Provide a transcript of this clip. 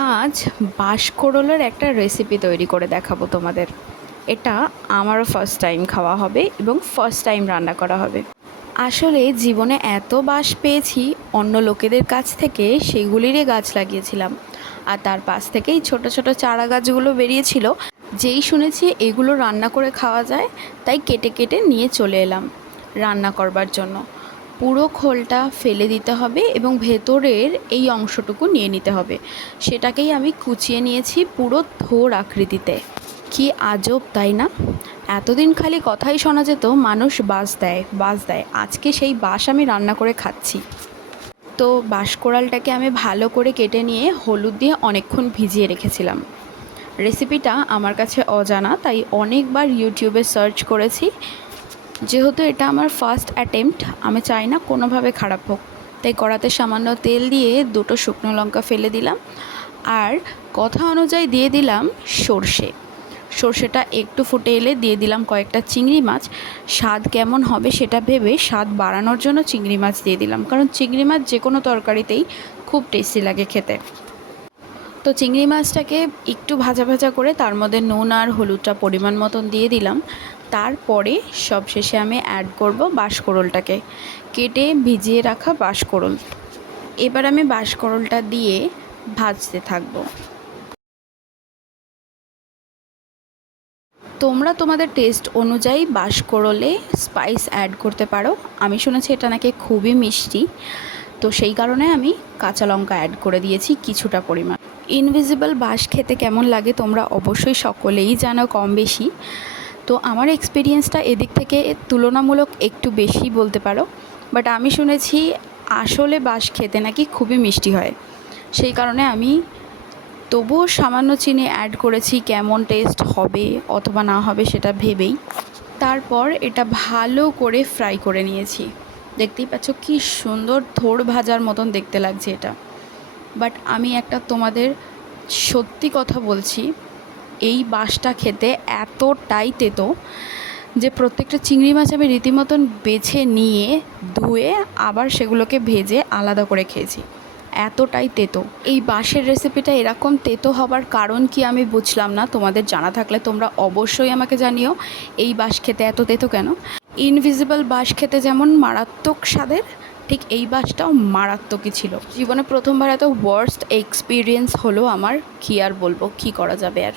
আজ বাঁশকরলের একটা রেসিপি তৈরি করে দেখাবো তোমাদের। এটা আমারও ফার্স্ট টাইম খাওয়া হবে এবং ফার্স্ট টাইম রান্না করা হবে। আসলে জীবনে এত বাঁশ পেয়েছি অন্য লোকেদের কাছ থেকে, সেগুলিরই গাছ লাগিয়েছিলাম। আর তার পাশ থেকেই ছোট ছোট চারা গাছগুলো বেরিয়েছিল। যেই শুনেছি এগুলো রান্না করে খাওয়া যায়, তাই কেটে কেটে নিয়ে চলে এলাম রান্না করবার জন্য। পুরো খোলটা ফেলে দিতে হবে এবং ভেতরের এই অংশটুকু নিয়ে নিতে হবে। সেটাকেই আমি কুচিয়ে নিয়েছি পুরো থোর আকৃতিতে। কি আজব, তাই না? এতদিন খালি কথাই শোনা যেত মানুষ বাঁশ দেয় বাঁশ দেয়, আজকে সেই বাঁশ আমি রান্না করে খাচ্ছি। তো বাঁশকোড়ালটাকে আমি ভালো করে কেটে নিয়ে হলুদ দিয়ে অনেকক্ষণ ভিজিয়ে রেখেছিলাম। রেসিপিটা আমার কাছে অজানা, তাই অনেকবার ইউটিউবে সার্চ করেছি। যেহেতু এটা আমার ফার্স্ট অ্যাটেম্প্ট, আমি চাই না কোনোভাবে খারাপ হোক, তাই কড়াতে সামান্য তেল দিয়ে দুটো শুকনো লঙ্কা ফেলে দিলাম। আর কথা অনুযায়ী দিয়ে দিলাম সর্ষেটা একটু ফুটে এলে দিয়ে দিলাম কয়েকটা চিংড়ি মাছ। স্বাদ কেমন হবে সেটা ভেবে স্বাদ বাড়ানোর জন্য চিংড়ি মাছ দিয়ে দিলাম, কারণ চিংড়ি মাছ যে কোনো তরকারিতেই খুব টেস্টি লাগে খেতে। তো চিংড়ি মাছটাকে একটু ভাজা ভাজা করে তার মধ্যে নুন আর হলুদটা পরিমাণ মতন দিয়ে দিলাম। তারপরে সবশেষে আমি অ্যাড করব বাঁশকরলটাকে, কেটে ভিজিয়ে রাখা বাঁশকরল। এবার আমি বাঁশকরলটা দিয়ে ভাজতে থাকব। তোমরা তোমাদের টেস্ট অনুযায়ী বাঁশকরলে স্পাইস অ্যাড করতে পারো। আমি শুনেছি এটা নাকি খুবই মিষ্টি, তো সেই কারণে আমি কাঁচা লঙ্কা অ্যাড করে দিয়েছি কিছুটা পরিমাণ। ইনভিজিবল বাঁশ খেতে কেমন লাগে তোমরা অবশ্যই সকলেই জানো কম বেশি। তো আমার এক্সপিরিয়েন্সটা এদিক থেকে তুলনামূলক একটু বেশি বলতে পারো। বাট আমি শুনেছি আসলে বাঁশ খেতে নাকি খুবই মিষ্টি হয়, সেই কারণে আমি তবুও সামান্য চিনি অ্যাড করেছি, কেমন টেস্ট হবে অথবা না হবে সেটা ভেবেই। তারপর এটা ভালো করে ফ্রাই করে নিয়েছি। দেখতেই পাচ্ছ কি সুন্দর থোড় ভাজার মতন দেখতে লাগছে এটা। বাট আমি একটা তোমাদের সত্যি কথা বলছি, এই বাঁশটা খেতে এতটাই তেতো যে প্রত্যেকটা চিংড়ি মাছ আমি রীতিমতন বেছে নিয়ে ধুয়ে আবার সেগুলোকে ভেজে আলাদা করে খেয়েছি, এতটাই তেতো। এই বাঁশের রেসিপিটা এরকম তেতো হবার কারণ কি আমি বুঝলাম না। তোমাদের জানা থাকলে তোমরা অবশ্যই আমাকে জানিও, এই বাঁশ খেতে এত তেতো কেন। ইনভিজিবল বাঁশ খেতে যেমন মারাত্মক স্বাদের, ঠিক এই বাঁশটাও মারাত্মকই ছিল। জীবনে প্রথমবার এত ওয়ার্স্ট এক্সপিরিয়েন্স হলো আমার, কী আর বলবো, কী করা যাবে আর।